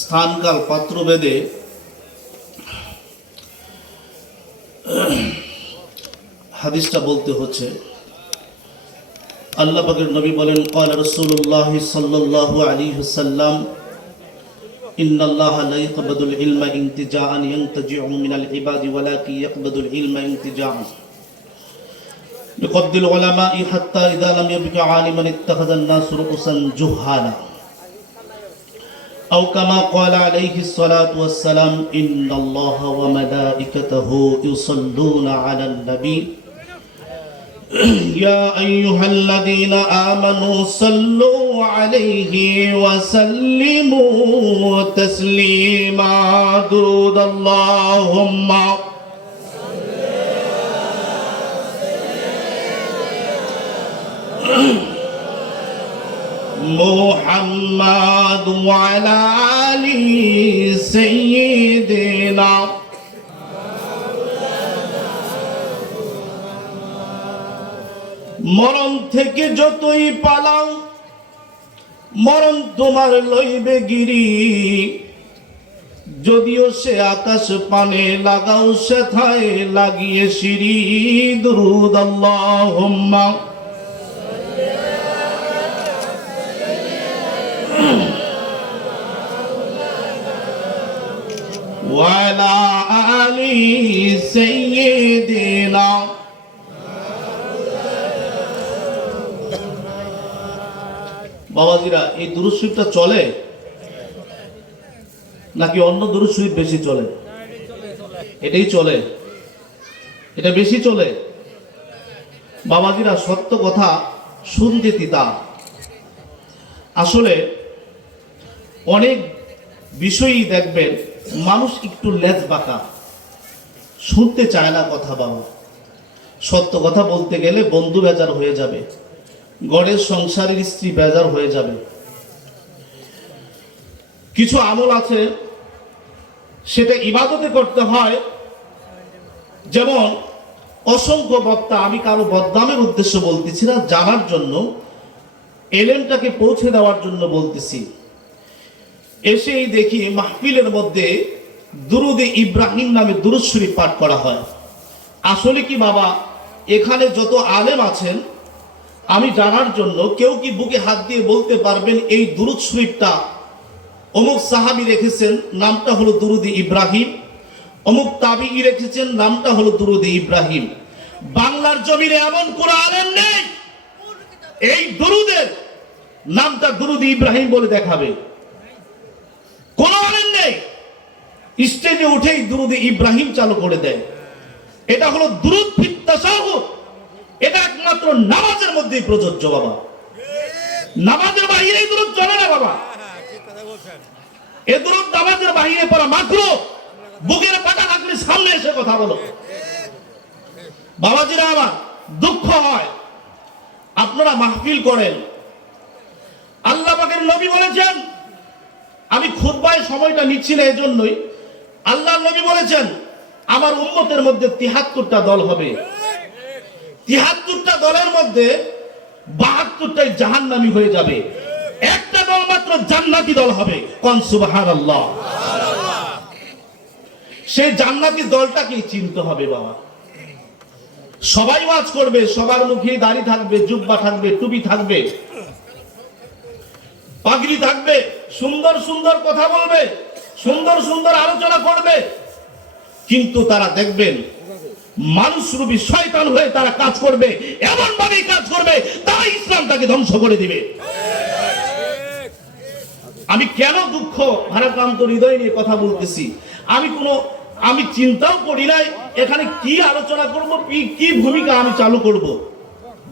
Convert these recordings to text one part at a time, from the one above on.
স্থানকাল পাত্রভেদে হাদিসটা বলতে হচ্ছে আল্লাহ পাকের নবী বলেন قال رسول الله صلى الله عليه وسلم إن الله لا يقبض العلم انتجاعا ينتجع من العباد ولكن يقبض العلم انتجاعا بقبض العلماء حتى إذا لم يبق عالما اتخذ الناس رؤوسا جهالا أو كما قال عليه الصلاة والسلام إن الله وملائكته يصلون على النبي. يا أيها الذين آمنوا صلوا عليه وسلموا تسليما. درود اللهم. محمد وعلى آل سيدنا মরণ থেকে যতই পালাও মরণ তোমার লইবে গিরি যদিও সে আকাশ পানে লাগাও সেথায় লাগিয়ে সিঁড়ি দুরুদ আল্লাহুম্মা وعلى آل سيدنا বাবাজিরা এই দুরুদ শরীফটা চলে নাকি অন্য দুরুদ শরীফ বেশি চলে এটাই চলে এটা বেশি চলে বাবাজিরা সত্য কথা শুনতে তিতা আসলে অনেক বিষয়ই দেখবেন মানুষ একটু লেজ বাঁকা। শুনতে চায় না কথা বাবা। সত্য কথা বলতে গেলে বন্ধু বেজার হয়ে যাবে। গড়ের সংসারের স্ত্রী বেজার হয়ে যাবে। কিছু আমল আছে, সেটা ইবাদতে করতে হয়। যেমন, অসংখ্য বক্তা, আমি কারও বদনামের উদ্দেশ্য বলতেছি না, জানার জন্য, এলেমটাকে পৌঁছে দেওয়ার জন্য বলতেছি। এসেই দেখি মাহফিলের মধ্যে দুরুদে ইব্রাহিম নামে দুরুদ শরীফ পাঠ করা হয়। আসলে কি বাবা, এখানে যত আলেম আছেন, আমি জানার জন্য কেউ কি বুকে হাত দিয়ে বলতে পারবেন এই দুরুদ শরীফটা? অমুক সাহাবি রেখেছেন, নামটা হলো দুরুদি ইব্রাহিম। অমুক তাবিই রেখেছেন, নামটা হলো দুরুদি ইব্রাহিম। বাংলার জমিনে এমন কোন আলেম নেই। এই দুরুদের নামটা দুরুদি ইব্রাহিম বলে দেখাবে। কোন আলেম নেই। স্টেজে উঠেই দুরুদি ইব্রাহিম চালু করে দেয়। এটা হলো দুরুদ ফিত্তাসাহুদ এটা একমাত্র নামাজের মধ্যেই প্রযোজ্য, বাবা। নামাজের বাহিরে এই দূরত চলে না, বাবা। এ দূরত নামাজের বাহিরে পড়া মাত্র বুকের পাটা থাকলে সামনে এসে কথা বলো। বাবাজিরা আমার, দুঃখ হয়। আপনারা মাহফিল করেন। আল্লাহ পাকের নবী বলেছেন আমি খুতবায় সময়টা নিচ্ছি না এজন্যই। আল্লাহ নবী বলেছেন, আমার উম্মতের মধ্যে তিহাত্তরটা দল হবে। তিহাত্তরটা দলের মধ্যে বাহাত্তরটাই জাহান্নামি হয়ে যাবে। একটা দল মাত্র জান্নাতি দল হবে। কন আল্লাহ সেই জান্নাতি দলটাকে চিনতে হবে বাবা। সবাই ওয়াজ করবে, সবার মুখে দাড়ি থাকবে, জুব্বা থাকবে, টুপি থাকবে। পাগড়ি থাকবে, সুন্দর সুন্দর কথা বলবে, সুন্দর সুন্দর আলোচনা করবে। কিন্তু তারা দেখবেন, মানুষ রূপী শয়তান হয়ে তারা কাজ করবে এমন ভাবেই কাজ করবে, তারা ইসলাম তাকে ধ্বংস করে দিবে। আমি কেন দুঃখ, ভারাক্রান্ত হৃদয় নিয়ে কথা বলতেছি? আমি কোনো, আমি চিন্তাও করি নাই, এখানে কি আলোচনা করব কি ভূমিকা আমি চালু করব?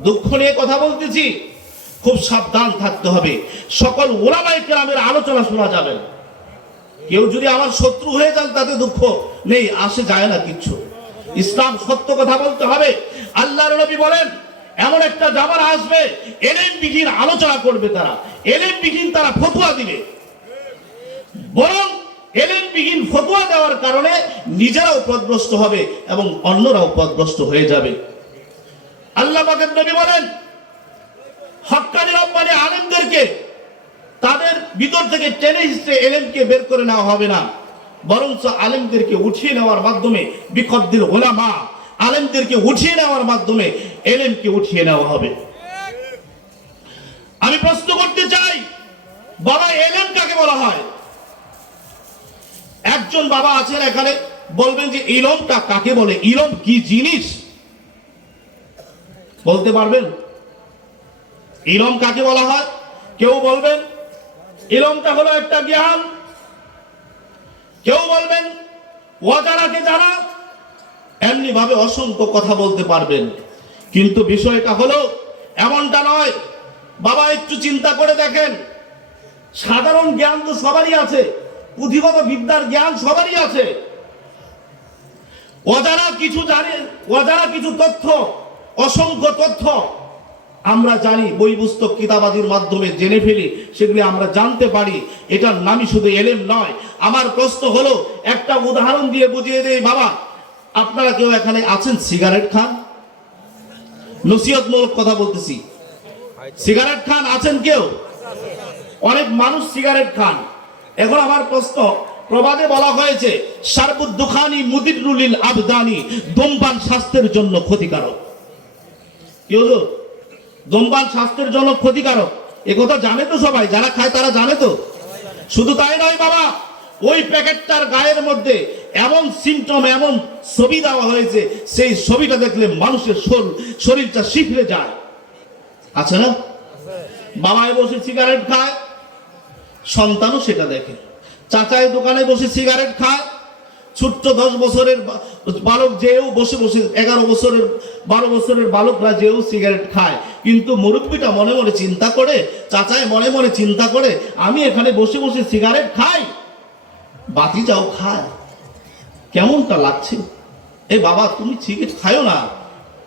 দুঃখ নিয়ে কথা বলতেছি। খুব সাবধান থাকতে হবে। সকল ওলামাই কেরামের আলোচনা শোনা যাবে। কেউ যদি আমার শত্রু হয়ে যান, তাতে দুঃখ নেই, আসে যায় না কিচ্ছু। ইসলাম সত্য কথা বলতে হবে। আল্লাহর নবী বলেন, এমন একটা জামানা আসবে এলেম বিহীন আলোচনা করবে তারা। এলেম বিহীন তারা ফতুয়া দিবে। বরং এলেম বিহীন ফতুয়া দেওয়ার কারণে নিজেরাও পদগ্রস্ত হবে এবং অন্যরাও পদগ্রস্ত হয়ে যাবে। আল্লাহ নবী বলেন হক্কানি রব্বানি আলেমদেরকে তাদের ভিতর থেকে টেনে হিসেবে এলেমকে বের করে নেওয়া হবে না। বরঞ্চ আলেমদেরকে উঠিয়ে নেওয়ার মাধ্যমে বিকদ্দির ওলামা আলেমদেরকে উঠিয়ে নেওয়ার মাধ্যমে এলেমকে উঠিয়ে নেওয়া হবে। আমি প্রশ্ন করতে চাই, বাবা এলেম কাকে বলা হয়? একজন বাবা আছেন এখানে, বলবেন যে ইলমটা কাকে বলে? ইলম কি জিনিস? বলতে পারবেন? ইলম কাকে বলা হয়? কেউ বলবেন, ইলমটা হলো একটা জ্ঞান। কেউ বলবেন, অজানাকে জানা। এমনি ভাবে অসংখ্য কথা বলতে পারবেন। কিন্তু বিষয়টা হলো, এমনটা নয়। বাবা, একটু চিন্তা করে দেখেন। সাধারণ জ্ঞান তো সবারই আছে। পুঁথিগত বিদ্যার জ্ঞান সবারই আছে। অজানা কিছু জানে অজানা কিছু তথ্য, অসংখ্য তথ্য। আমরা জানি বই পুস্তক কিতাবাদির মাধ্যমে জেনে ফেলি, সেগুলি আমরা জানতে পারি। এটার নামই শুধু এলেম নয়। আমার প্রশ্ন হলো, একটা উদাহরণ দিয়ে বুঝিয়ে দেই, বাবা। আপনারা কেউ এখানে আছেন? সিগারেট খান? নসিহতমূলক কথা বলতেছি। সিগারেট খান? আছেন কেউ? অনেক মানুষ সিগারেট খান। এখন আমার প্রশ্ন, প্রবাদে বলা হয়েছে সার্বুদ্দুখানি মুদিরুলিল আবদানি ধূমপান স্বাস্থ্যের জন্য ক্ষতিকারক। কি হলো? ধূমপান স্বাস্থ্যের জন্য ক্ষতিকারক। এ কথা জানে তো সবাই, যারা খায় তারা জানে তো। শুধু তাই নয় বাবা, ওই প্যাকেটটার গায়ের মধ্যে এমন সিমটম এমন ছবি দেওয়া হয়েছে, সেই ছবিটা দেখলে মানুষের শর- শরীরটা শিখরে যায়। আছে না? বাবায় বসে সিগারেট খায়, সন্তানও সেটা দেখে। চাচায় দোকানে বসে সিগারেট খায়, ছোট্ট দশ বছরের বালক যেও বসে বসে, এগারো বছরের, বারো বছরের বালকরা যেও সিগারেট খায়। কিন্তু মুরব্বীটা মনে মনে চিন্তা করে চাচায় মনে মনে চিন্তা করে, আমি এখানে বসে বসে সিগারেট খাই। বাতি যাও খায়। কেমনটা লাগছে? এ বাবা, তুমি সিগারেট খায়ো না।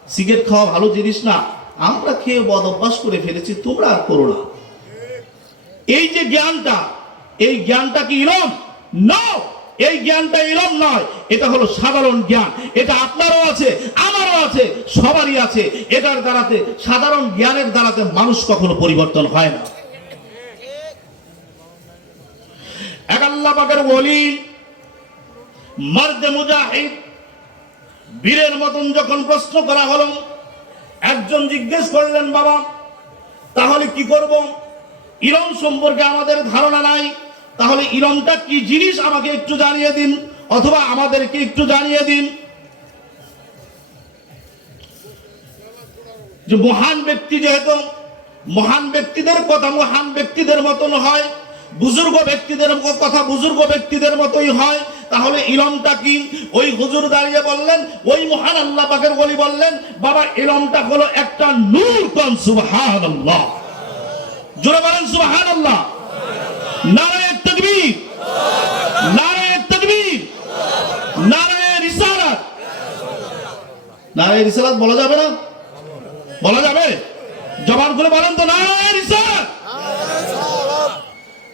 সিগারেট খাওয়া ভালো জিনিস না। আমরা খেয়ে বদ অভ্যাস করে ফেলেছি, তোমরা আর করো না। এই যে জ্ঞানটা, এই জ্ঞানটা কি ইলম? নো এই জ্ঞানটা ইলম নয়, এটা হলো সাধারণ জ্ঞান। এটা আপনারও আছে, আমারও আছে, সবারই আছে। এটার দ্বারাতে, সাধারণ জ্ঞানের দ্বারাতে মানুষ কখনো পরিবর্তন হয় না। বীরের মতন যখন প্রশ্ন করা হলো, একজন জিজ্ঞেস করলেন, বাবা, তাহলে কি সম্পর্কে আমাদের ধারণা নাই। তাহলে ইলমটা কি জিনিস আমাকে একটু জানিয়ে দিন, অথবা আমাদেরকে একটু জানিয়ে দিন? যে মহান ব্যক্তি যেহেতু, মহান ব্যক্তিদের কথা মহান ব্যক্তিদের মতন হয়, বুজুর্গ ব্যক্তিদের কথা বুজুর্গ ব্যক্তিদের মতোই হয়, তাহলে ইলমটা কি? ওই হুজুর দাঁড়িয়ে বললেন, ওই মহান আল্লাহ পাকের বলি বললেন, বাবা ইলমটা হলো একটা নূর কন সুবহানাল্লাহ। জোরে বলেন, সুবহানাল্লাহ। নারায়ে তাকবীর নারায়ে তাকবীর বলা যাবে না? বলা যাবে? তো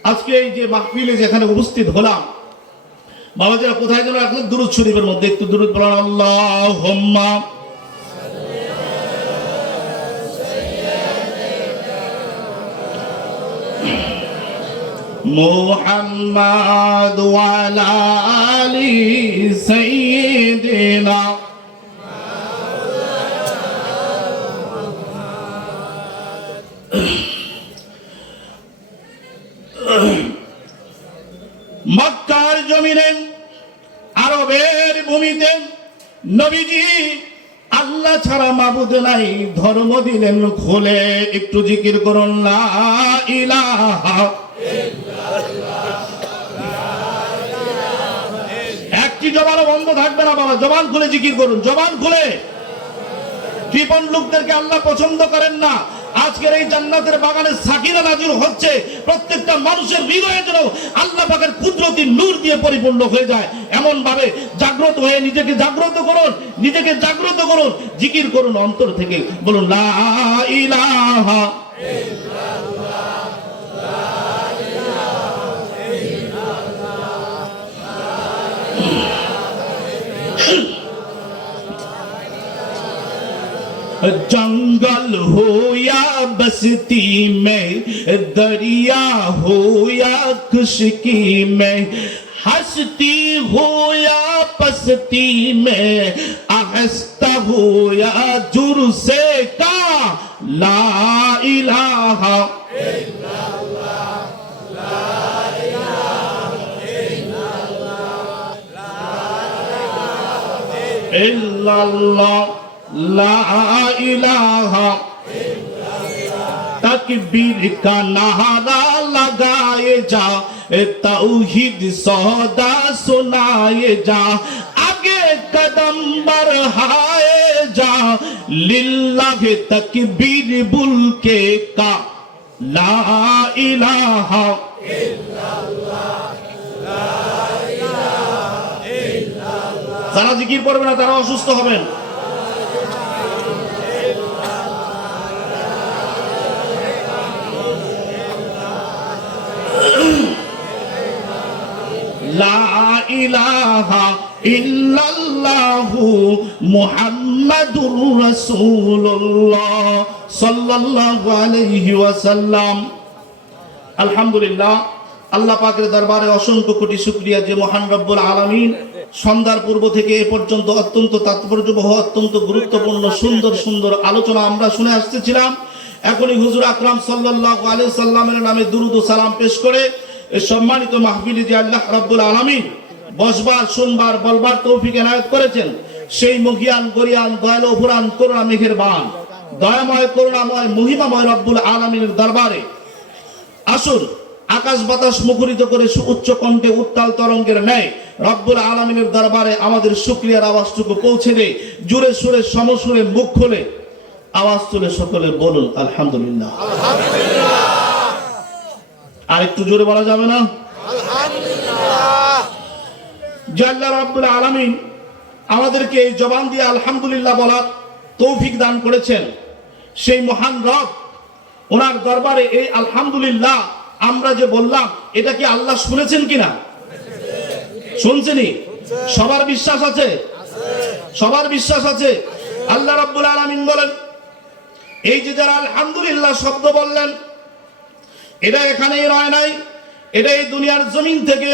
আজকে এই যে মাহফিলে যেখানে উপস্থিত হলাম বাবা যারা কোথায় যেন এখন দুরুদ শরীফের মধ্যে। একটু দুরুদ বলেন আল্লাহ محمد وعلى آل سيدنا মক্কার জমিনে আরবের ভূমিতে নবীজি আল্লাহ ছাড়া মাবুদ নাই ধর্ম দিলেন খোলে একটু জিকির করুন লা ইলাহা জবানও বন্ধ থাকবে না বাবা। জবান খুলে জিকির করুন, জবান খুলে। কৃপণ লোকদেরকে আল্লাহ পছন্দ করেন না। আজকের এই জান্নাতের বাগানে সাকিরা নাজুর হচ্ছে। প্রত্যেকটা মানুষের হৃদয়ে যেন আল্লাহ পাকের কুদরতি নূর দিয়ে পরিপূর্ণ হয়ে যায়। এমন ভাবে জাগ্রত হয়ে নিজেকে জাগ্রত করুন, নিজেকে জাগ্রত করুন, জিকির করুন অন্তর থেকে। বলুন, লা ইলাহা जंगल हो या बसती में, दरिया हो या खुशकी में, हंसती हो या पसती में, आहस्ता हो या जुर से का, ला इलाहा। इल्लल्लाह। কা লাগায়ে যা যা, আগে কদম বরহায়ে যা, লিল্লাহ তকবীর বুল কে কা ইলাহা যারা জিকির করবে না, তারা অসুস্থ হবেন। ইল্লাল্লাহু মুহাম্মাদুর রাসূলুল্লাহ সাল্লাল্লাহু আলাইহি ওয়াসাল্লাম। আলহামদুলিল্লাহ, আল্লাহ পাকের দরবারে অসংখ্য কোটি শুক্রিয়া যে মহান রব্বুল আলামিন সন্ধ্যার পূর্ব থেকে এ পর্যন্ত অত্যন্ত তাৎপর্যবহ, অত্যন্ত গুরুত্বপূর্ণ, সুন্দর সুন্দর আলোচনা আমরা শুনে আসতেছিলাম। এখনই হুজুর আকরাম সাল্লাল্লাহু আলাইহি সাল্লামের নামে দুরুদ সালাম পেশ করে এই সম্মানিত মাহফিলে যে আল্লাহ রব্বুল আলামিন বসবার, শুনবার, বলবার তৌফিক এনায়েত করেছেন, সেই মহিয়ান, গরিয়ান, দয়ালু পুরাণ করুণা মেঘের বান দয়াময়, করুণাময়, মহিমাময় রব্বুল আলামিনের দরবারে আসুন, আকাশ বাতাস মুখরিত করে উচ্চ কণ্ঠে উত্তাল তরঙ্গের ন্যায় রব্বুল আলমিনের দরবারে আমাদের শুক্রিয়ার আওয়াজটুকু পৌঁছে দেয় জুড়ে সুরে, সমসুরে, মুখ খুলে, আওয়াজ তুলে সকলে বলুন, আলহামদুলিল্লাহ। আর একটু জোরে বলা যাবে না? জাল্লা রব্বুল আলমিন আমাদেরকে এই জবান দিয়ে আলহামদুলিল্লাহ বলার তৌফিক দান করেছেন। সেই মহান রব ওনার দরবারে এই আলহামদুলিল্লাহ আমরা যে বললাম এটা কি আল্লাহ শুনেছেন কিনা? শুনছেনি সবার বিশ্বাস আছে? সবার বিশ্বাস আছে? আল্লাহ রাব্বুল আলামিন বলেন এই যে যারা আলহামদুলিল্লাহ শব্দ বললেন এটা এখানেই রয় নাই। এটা এই দুনিয়ার জমিন থেকে,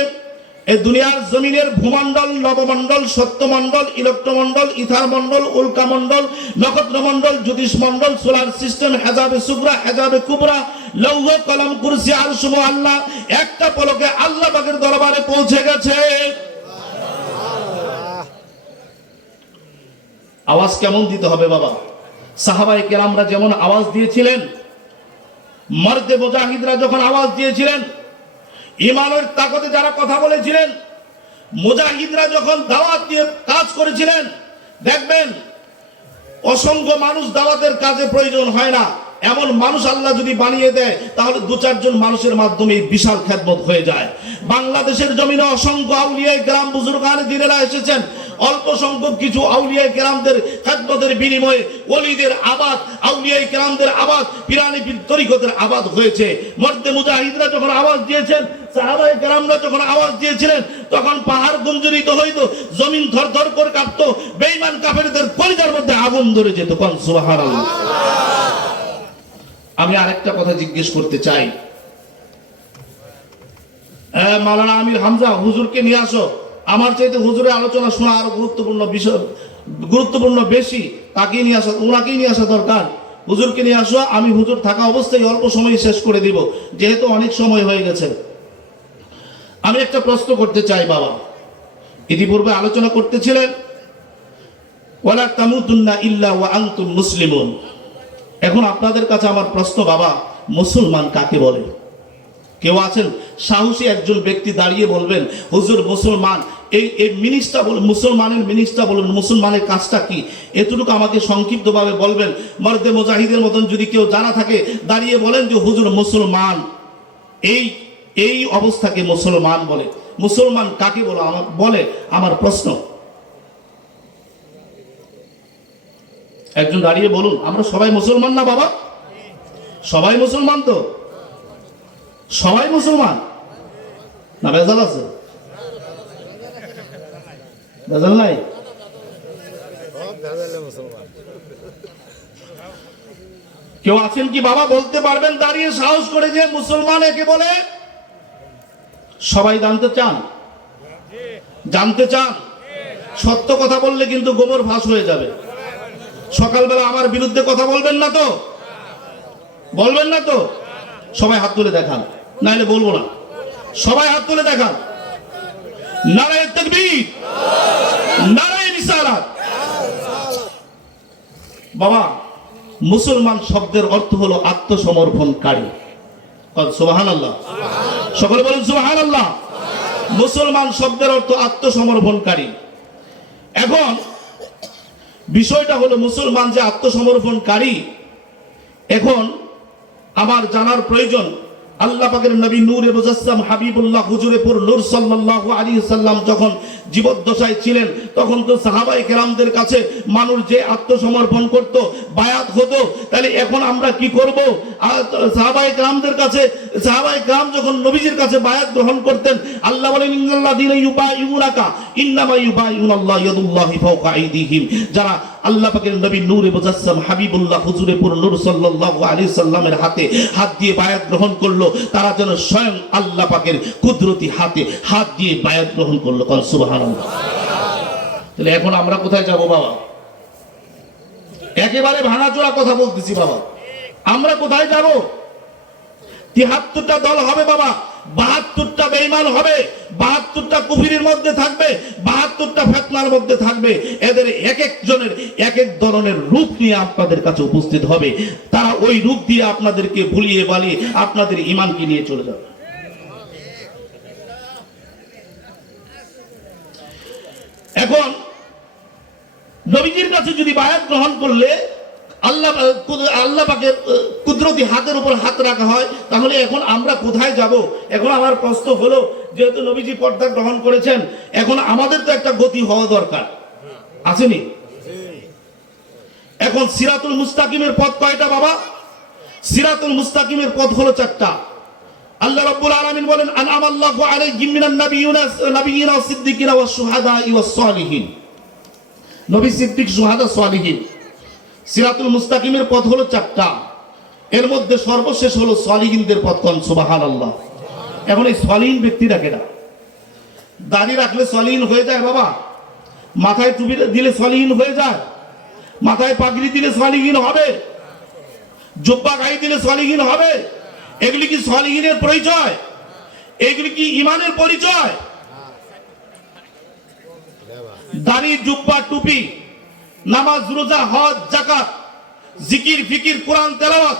এই দুনিয়ার জমিনের ভূমণ্ডল, নবমণ্ডল, সত্যমণ্ডল, ইলেকট্রমণ্ডল ইথার মণ্ডল উল্কা মণ্ডল নক্ষত্র মণ্ডল জ্যোতিষ মণ্ডল সোলার সিস্টেম, হেজাবে সুবরা হেজাবে কুবরা, লৌহ, কলম, কুরসি আল শুভ আল্লাহ, একটা পলকে আল্লাহ পাকের দরবারে পৌঁছে গেছে। আওয়াজ কেমন দিতে হবে বাবা? সাহাবাই কেরামরা যেমন আওয়াজ দিয়েছিলেন মর্দে মুজাহিদরা যখন আওয়াজ দিয়েছিলেন ইমানের তাকতে যারা কথা বলেছিলেন, মুজাহিদরা যখন দাওয়াত দিয়ে কাজ করেছিলেন, দেখবেন, অসংখ্য মানুষ দাওয়াতের কাজে প্রয়োজন হয় না। এমন মানুষ আল্লাহ যদি বানিয়ে দেয়, তাহলে দু চারজন মানুষের মাধ্যমে বিশাল খ্যাতমত হয়ে যায়। বাংলাদেশের জমিনে অসংখ্য আউলিয়ায় গ্রাম বুজুর্গান দিনেরা এসেছেন। অল্প সংখ্যক কিছু আউলিয়ায় কেরামদের খেদমতের বিনিময়ে অলিদের আবাদ, আউলিয়ায় কেরামদের আবাদ, পিরানি তরিকতের আবাদ হয়েছে। মর্দে মুজাহিদরা যখন আওয়াজ দিয়েছেন সাহাবাই কেরামরা যখন আওয়াজ দিয়েছিলেন, তখন পাহাড় গুঞ্জরিত হইতো, জমিন মধ্যে আগুন ধরে যেত। কোন আমি আরেকটা কথা জিজ্ঞেস করতে চাই। মালানা আমির হামজা, হুজুরকে নিয়ে আসো। আমার চাইতে হুজুরের আলোচনা শোনা আরও গুরুত্বপূর্ণ বিষয়, গুরুত্বপূর্ণ বেশি, তাকেই নিয়ে আসা, ওনাকেই নিয়ে আসা দরকার। হুজুরকে নিয়ে আসো, আমি হুজুর থাকা অবস্থায় অল্প সময় শেষ করে দিব, যেহেতু অনেক সময় হয়ে গেছে। আমি একটা প্রশ্ন করতে চাই, বাবা। ইতিপূর্বে আলোচনা করতেছিলেন, ওয়ালা তামুতুন্না ইল্লা ওয়া আনতুম মুসলিমুন। এখন আপনাদের কাছে আমার প্রশ্ন, বাবা, মুসলমান কাকে বলে? কেউ আছেন? সাহসী একজন ব্যক্তি দাঁড়িয়ে বলবেন, হুজুর, মুসলমান, এই এই মিনিস্টার বলুন, মুসলমানের মিনিস্টার বলুন, মুসলমানের কাজটা কি? এতটুকু আমাকে সংক্ষিপ্তভাবে বলবেন। মর্দে মুজাহিদের মতন যদি কেউ জানা থাকে, দাঁড়িয়ে বলেন যে, হুজুর, মুসলমান, এই এই অবস্থাকে মুসলমান বলে। মুসলমান কাকে বলো? আমার, বলে, আমার প্রশ্ন। একজন দাঁড়িয়ে বলুন, আমরা সবাই মুসলমান না বাবা? সবাই মুসলমান তো? সবাই মুসলমান? না বেজাল আছে। বেজাল নাই? কেউ আছেন কি বাবা? বলতে পারবেন, দাঁড়িয়ে সাহস করে যে মুসলমান একে বলে সবাই জানতে চান? জানতে চান? সত্য কথা বললে কিন্তু গোবর ফাঁস হয়ে যাবে। সকালবেলা আমার বিরুদ্ধে কথা বলবেন না তো? বলবেন না তো? সবাই হাত তুলে দেখান। নাইলে বলব না। সবাই হাত তুলে দেখান। নারায় তকবীর। নারায় রিসালাত বাবা, মুসলমান শব্দের অর্থ হলো আত্মসমর্পণকারী। সুবাহান আল্লাহ সকলে বলেন সুবাহান আল্লাহ মুসলমান শব্দের অর্থ আত্মসমর্পণকারী। এখন বিষয়টা হলো মুসলমান যে আত্মসমর্পণকারী এখন আমার জানার প্রয়োজন নবী নূরে মুজাসসাম হাবিবুল্লাহ নূর সাল্লাল্লাহু আলাইহি সাল্লাম যখন জীবদ্দশায় ছিলেন, তখন তো কেরামদের কাছে মানুষ যে আত্মসমর্পণ করত, বায়াত হতো। তাহলে এখন আমরা কি করব? কেরামদের কাছে কেরাম যখন নবীজির কাছে বায়াত গ্রহণ করতেন, আল্লাহ বলেন, ইন্নাল্লাযীনা ইউবাইউনাকা, ইন্নামা ইউবাইউনাল্লাহ ইয়াদুল্লাহি ফাওকা আইদিহিম। যারা আল্লাহ নবী নূরে মুজাসসাম হাবিবুল্লাহ হুজুরেপুর নূর সাল্লাল্লাহু আলাইহি সাল্লামের হাতে হাত দিয়ে বায়াত গ্রহণ করল তারা যেন স্বয়ং আল্লাহ পাকের কুদরতি হাতে হাত দিয়ে বায়াত গ্রহণ করল। কল সুবাহান তাহলে এখন আমরা কোথায় যাব বাবা? একেবারে ভাঙাচোরা কথা বলতেছি বাবা। আমরা কোথায় যাব? তিহাত্তরটা দল হবে বাবা। বাহাত্তরটা বেইমান হবে, বাহাত্তরটা কুফিরের মধ্যে থাকবে, বাহাত্তরটা ফেতনার মধ্যে থাকবে। এদের এক একজনের এক এক ধরনের রূপ নিয়ে আপনাদের কাছে উপস্থিত হবে। তারা ওই রূপ দিয়ে আপনাদেরকে ভুলিয়ে বালিয়ে আপনাদের ইমানকে নিয়ে চলে যাবে। এখন নবীজির কাছে যদি বায়াত গ্রহণ করলে আল্লাহ আল্লাহ পাকের কুদরতি হাতের উপর হাত রাখা হয়, তাহলে এখন আমরা কোথায় যাব? এখন আমার প্রশ্ন হলো, যেহেতু নবীজি পর্দা গ্রহণ করেছেন, এখন আমাদের তো একটা গতি হওয়া দরকার। আসেনি? এখন সিরাতুল মুস্তাকিমের পথ কয়টা বাবা? সিরাতুল মুস্তাকিমের পথ হলো চারটা। আল্লাহ রাব্বুল আলামিন বলেন, আনআমাল্লাহু আলাইহিম মিনান নাবিয়িনা নাবিয়িনা ওয়াস সিদ্দিকিনা ওয়াস শুহাদা ওয়াস সালিহিন। নবী সিদ্দিক, শুহাদা, সালিহিন। সিরাতুল মুস্তাকিমের পথ হলো চারটা। এর মধ্যে সর্বশেষ হলো সালিহিনদের পথ কোন? সুবহানাল্লাহ। এখন এই সালিহিন ব্যক্তিরা কেডা? দাড়ি রাখলে সালিহিন হয়ে যায় বাবা। মাথায় টুপি দিলে সালিহিন হয়ে যায়। মাথায় পাগড়ি দিলে সালিহিন হবে। জুব্বা গায়ে দিলে সালিহিন হবে। এগুলি কি সালিহিনের পরিচয়? এগুলি কি ইমানের পরিচয়? দাড়ি, জুব্বা, টুপি নামাজ, রোজা, হজ জাকাত জিকির, ফিকির, কোরআন, তেলাওয়াত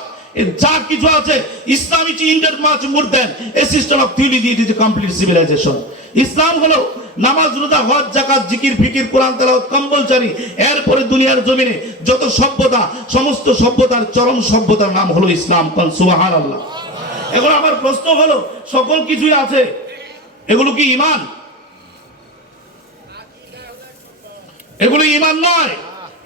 যা কিছু আছে, Islam is inter much more than, a system of theology it is complete civilisation Islam হলো নামাজ, রোজা, হজ জাকাত জিকির, ফিকির, কোরআন, তেলাওয়াত, কম্পালসারি। এরপরে দুনিয়ার জমিনে যত সভ্যতা, সমস্ত সভ্যতার চরম সভ্যতার নাম হলো ইসলাম। কোন, সুবহানাল্লাহ। এখন আমার প্রশ্ন হলো, সকল কিছুই আছে, এগুলো কি ইমান? এগুলো ইমান নয়।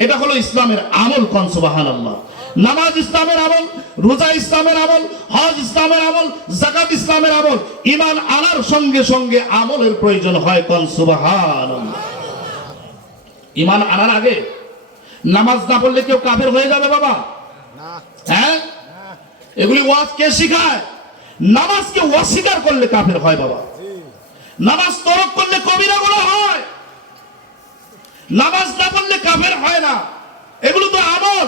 এটা হলো ইসলামের আমল কন সুবাহান আল্লাহ নামাজ ইসলামের আমল, রোজা ইসলামের আমল, হজ ইসলামের আমল জাকাত ইসলামের আমল ইমান আনার সঙ্গে সঙ্গে আমলের প্রয়োজন হয় কন সুবাহান ইমান আনার আগে নামাজ না পড়লে কেউ কাফের হয়ে যাবে বাবা? হ্যাঁ? এগুলি ওয়াজ কে শিখায়? নামাজকে অস্বীকার করলে কাফের হয় বাবা। নামাজ তরক করলে কবিরা গুলো হয়। নামাজ না পড়লে কাফের হয় না। এগুলো তো আমল।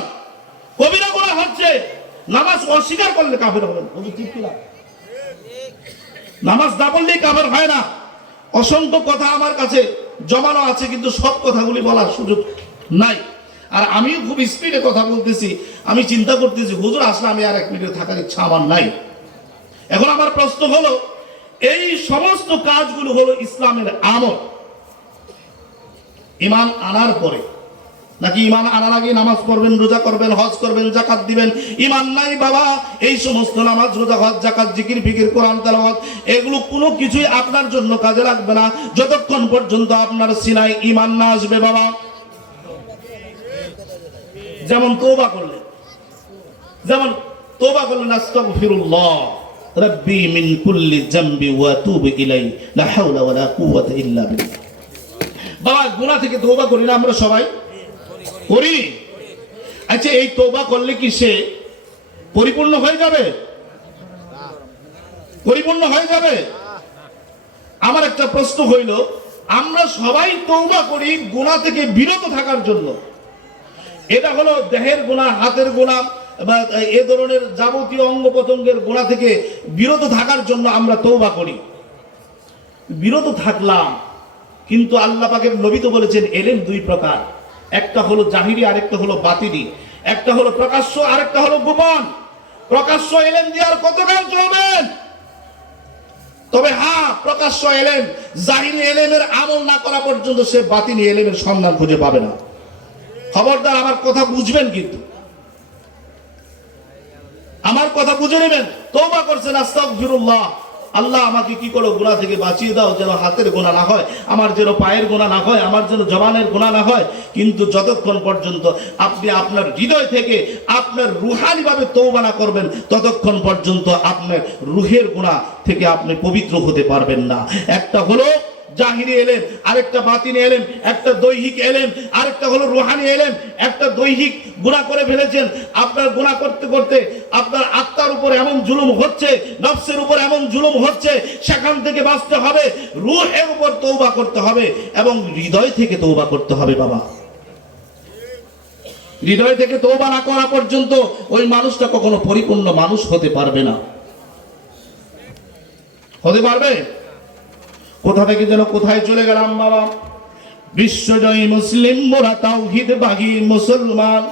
কবিরা গুলো হচ্ছে নামাজ অস্বীকার করলে কাফের হবে না? নামাজ না পড়লেই কাফের হয় না। অসংখ্য কথা আমার কাছে জমানো আছে কিন্তু সব কথাগুলি বলার সুযোগ নাই। আর আমিও খুব স্পিডে কথা বলতেছি। আমি চিন্তা করতেছি হুজুর আসলে আমি আর এক মিনিট থাকার ইচ্ছা আমার নাই। এখন আমার প্রশ্ন হলো এই সমস্ত কাজগুলো হলো ইসলামের আমল। ইমান আনার পরে, নাকি ইমান আনার আগে নামাজ পড়বেন, রোজা করবেন, হজ করবেন জাকাত দিবেন? ইমান নাই বাবা, এই সমস্ত নামাজ, রোজা, হজ জাকাত জিকির, ফিকির, কোরআন, তেলাওয়াত, এগুলো কোনো কিছুই আপনার জন্য কাজে লাগবে না। যতক্ষণ পর্যন্ত আপনার সিনাই ইমান না আসবে বাবা। যেমন তোবা করলেন। যেমন তোবা করলেন, আস্তাগফিরুল্লাহ, রাব্বি মিন কুল্লি জামবি ওয়া তুবু ইলাই লা হাওলা ওয়ালা কুওয়াতা ইল্লা বিল্লাহ। বাবা গুনাহ থেকে তওবা করি না আমরা সবাই? করি। আচ্ছা এই তওবা করলে কি সে পরিপূর্ণ হয়ে যাবে? পরিপূর্ণ হয়ে যাবে? আমার একটা প্রশ্ন হইল, আমরা সবাই তৌবা করি গুণা থেকে বিরত থাকার জন্য। এটা হলো দেহের গুণা হাতের গুণা বা এ ধরনের যাবতীয় অঙ্গ প্রত্যঙ্গের গুণা থেকে বিরত থাকার জন্য আমরা তৌবা করি। বিরত থাকলাম। কিন্তু আল্লাহ পাকের নবী তো বলেছেন, এলেন দুই প্রকার। একটা হলো জাহিরি আরেকটা হলো বাতিনি একটা হলো প্রকাশ্য, আরেকটা হলো গোপন। প্রকাশ্য এলেন দিয়ে আর কতকাল চলবেন তবে হ্যাঁ প্রকাশ্য এলেন। জাহিরি এলেমের আমল না করা পর্যন্ত সে বাতিনি এলেমের সন্ধান খুঁজে পাবে না। খবরদার, আমার কথা বুঝবেন কিন্তু। আমার কথা বুঝে নেবেন। তৌবা করছেন, আস্তাগফিরুল্লাহ। আল্লাহ আমাকে কি করো গোনা থেকে বাঁচিয়ে দাও, যেন হাতের গোনা না হয়, আমার যেন পায়ের গোনা না হয়, আমার যেন জবানের গোনা না হয়। কিন্তু যতক্ষণ পর্যন্ত আপনি আপনার হৃদয় থেকে আপনার রুহানিভাবে তৌবানা করবেন, ততক্ষণ পর্যন্ত আপনার রুহের গোনা থেকে আপনি পবিত্র হতে পারবেন না। একটা হলো জাহিরি এলেন আরেকটা বাতিনি এলেন একটা দৈহিক এলেন আরেকটা হলো রুহানি এলেন একটা দৈহিক গুণা করে ফেলেছেন। আপনার গুণা করতে করতে আপনার আত্মার উপর এমন জুলুম হচ্ছে, নফসের উপর এমন জুলুম হচ্ছে, সেখান থেকে বাঁচতে হবে, রুহের উপর তৌবা করতে হবে এবং হৃদয় থেকে তৌবা করতে হবে বাবা। হৃদয় থেকে তৌবা না করা পর্যন্ত ওই মানুষটা কখনো পরিপূর্ণ মানুষ হতে পারবে না। হতে পারবে? কোথা থেকে যেন কোথায় চলে গেলাম বাবা? বিশ্বজয়ী মুসলিম মোরা তাওহিদ বাগি মুসলমান।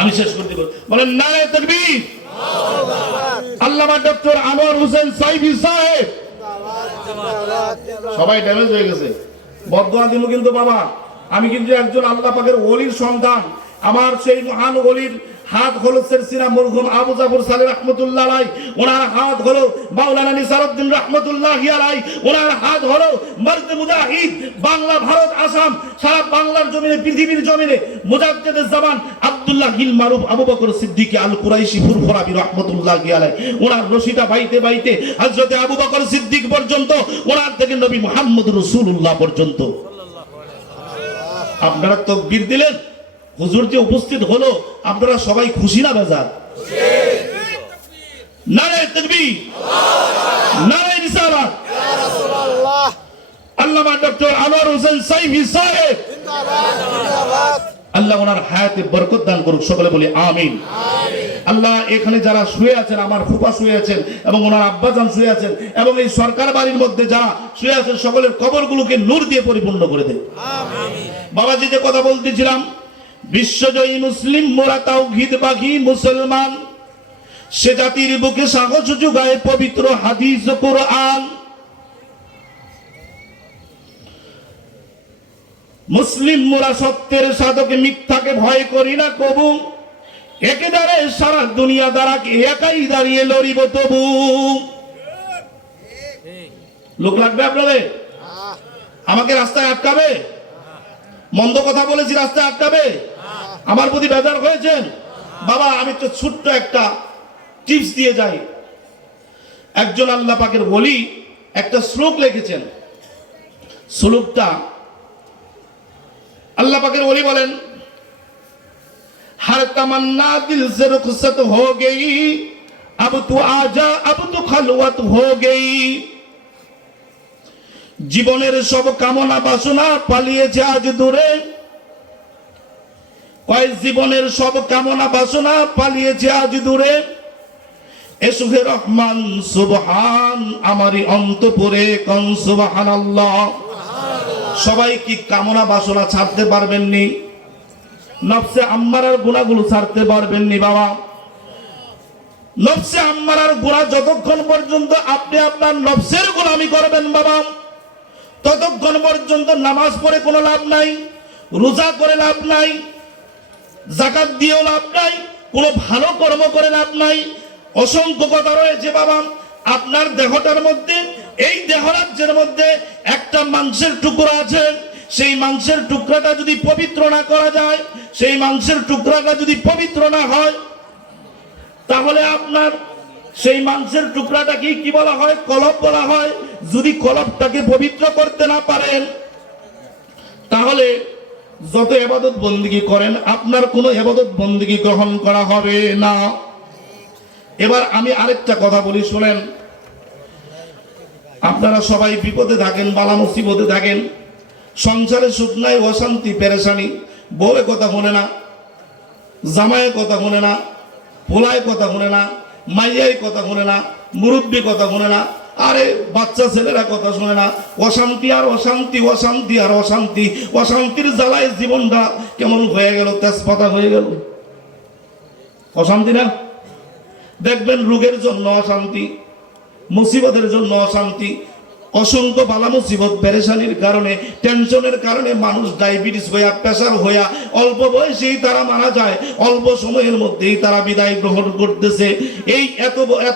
আমি শেষ করে দিব বলেন নারে তকবীর। আল্লামা ডক্টর আনোয়ার হোসেন সাইফি সাহেব। সবাই ড্যামেজ হয়ে গেছে। বর্ধমান দিব কিন্তু বাবা। আমি কিন্তু একজন আল্লাহ পাকের ওলির সন্তান। আমার সেই মহান ওলির হাত হলো সেরসিনা মরহুম আবু জাফর সালে রহমতুল্লাহ আলাই ওনার হাত হলো মাওলানা নিসারউদ্দিন রহমতুল্লাহ আলাই ওনার হাত হলো মর্দ মুজাহিদ, বাংলা, ভারত, আসাম, সারা বাংলার জমিনে, পৃথিবীর জমিনে মুজাদ্দেদ জামান আব্দুল্লাহ হিল মারুফ আবু বকর সিদ্দিক আল কুরাইশি ফুরফুরাবি রহমতুল্লাহ আলাই ওনার রশিটা বাইতে বাইতে হযরতে আবু বকর সিদ্দিক পর্যন্ত, ওনার থেকে নবী মুহাম্মদ রাসূলুল্লাহ পর্যন্ত। আপনারা তকবীর দিলেন? হুজুর যে উপস্থিত হলো আপনারা সবাই খুশি না বেজার? রিসালাত। আল্লামা ডক্টর আনোয়ার হোসেন সাইফি সাহেব। আল্লাহ ওনার হায়াতে বরকত দান করুক সকলে বলি আমিন। আল্লাহ এখানে যারা শুয়ে আছেন আমার ফুপা শুয়ে আছেন এবং ওনার আব্বাজান শুয়ে আছেন এবং এই সরকার বাড়ির মধ্যে যারা শুয়ে আছেন সকলের কবরগুলোকে নূর দিয়ে পরিপূর্ণ করে দেন বাবাজি যে কথা বলতেছিলাম বিশ্বজয়ী মুসলিম মোরা তাওহিদ বাঘি মুসলমান। সে জাতির বুকে সাহস যোগায় পবিত্র হাদিস কোরআন। মুসলিম মোরা সত্যের সাধকে মিথ্যাকে ভয় করি না কবু। একেবারে সারা দুনিয়া দ্বারা একাই দাঁড়িয়ে লড়িব তবু। লোক লাগবে আপনাদের? আমাকে রাস্তায় আটকাবে? মন্দ কথা বলেছি রাস্তায় আটকাবে? আমার প্রতি বেজার হয়েছেন বাবা আমি তো ছোট্ট একটা টিপস দিয়ে যাই একজন আল্লাহ পাকের বলি একটা শ্লোক লিখেছেন শ্লোকটা আল্লাহ পাকের বলি বলেন हर तमन्ना दिल से रुखसत हो गई अब तू आजा अब तू खलवत हो गई জীবনের সব কামনা বাসনা পালিয়েছে আজ দূরে কয় জীবনের সব কামনা বাসনা পালিয়েছে আজ দূরে। এসুফে রহমান, সুবহান, আমারই অন্তপুরে কন সুবহান সবাই কি কামনা বাসনা ছাড়তে পারবেননি? নফসে আম্মারার গুণাগুলো ছাড়তে পারবেননি বাবা। নফসে আম্মারার গুণা যতক্ষণ পর্যন্ত আপনি আপনার নফসের গোলামি করবেন বাবা, ততক্ষণ পর্যন্ত নামাজ পড়ে কোনো লাভ নাই, রোজা করে লাভ নাই জাকাত দিয়েও লাভ নাই, কোনো ভালো কর্ম করে লাভ নাই। অসংখ্য কথা রয়েছে বাবা, আপনার দেহটার মধ্যে, এই দেহরাজ্যের মধ্যে একটা মাংসের টুকরো আছে। সেই মাংসের টুকরাটা যদি পবিত্র না করা যায়, সেই মাংসের টুকরাটা যদি পবিত্র না হয়, তাহলে আপনার সেই মাংসের টুকরাটাকে কি বলা হয়? কলব বলা হয়। যদি কলবটাকে পবিত্র করতে না পারেন, তাহলে যত এবাদত বন্দিগি করেন, আপনার কোনো এবাদত বন্দিগি গ্রহণ করা হবে না। এবার আমি আরেকটা কথা বলি, শোনেন। আপনারা সবাই বিপদে থাকেন, বালা মুসিবতে থাকেন। সংসারে সুখ নাই, অশান্তি, পেরেশানি। বউয়ে কথা শোনে না, জামাইয়ের কথা শোনে না পোলায় কথা শোনে না মাইয়াই কথা শোনে না মুরব্বী কথা শোনে না আরে, বাচ্চা ছেলেরা কথা শোনে না। অশান্তি আর অশান্তি অশান্তি আর অশান্তি। অশান্তির জ্বালায় জীবনটা কেমন হয়ে গেল, তেজপাতা হয়ে গেল। অশান্তি না? দেখবেন রোগের জন্য অশান্তি, মুসিবতের জন্য অশান্তি, অসংখ্য বালা মুসিবত পেরেশানির কারণে, টেনশনের কারণে মানুষ ডায়াবেটিস হইয়া প্রেশার হইয়া, অল্প বয়সেই তারা মারা যায়, অল্প সময়ের মধ্যেই তারা বিদায় গ্রহণ করতেছে। এই এত এত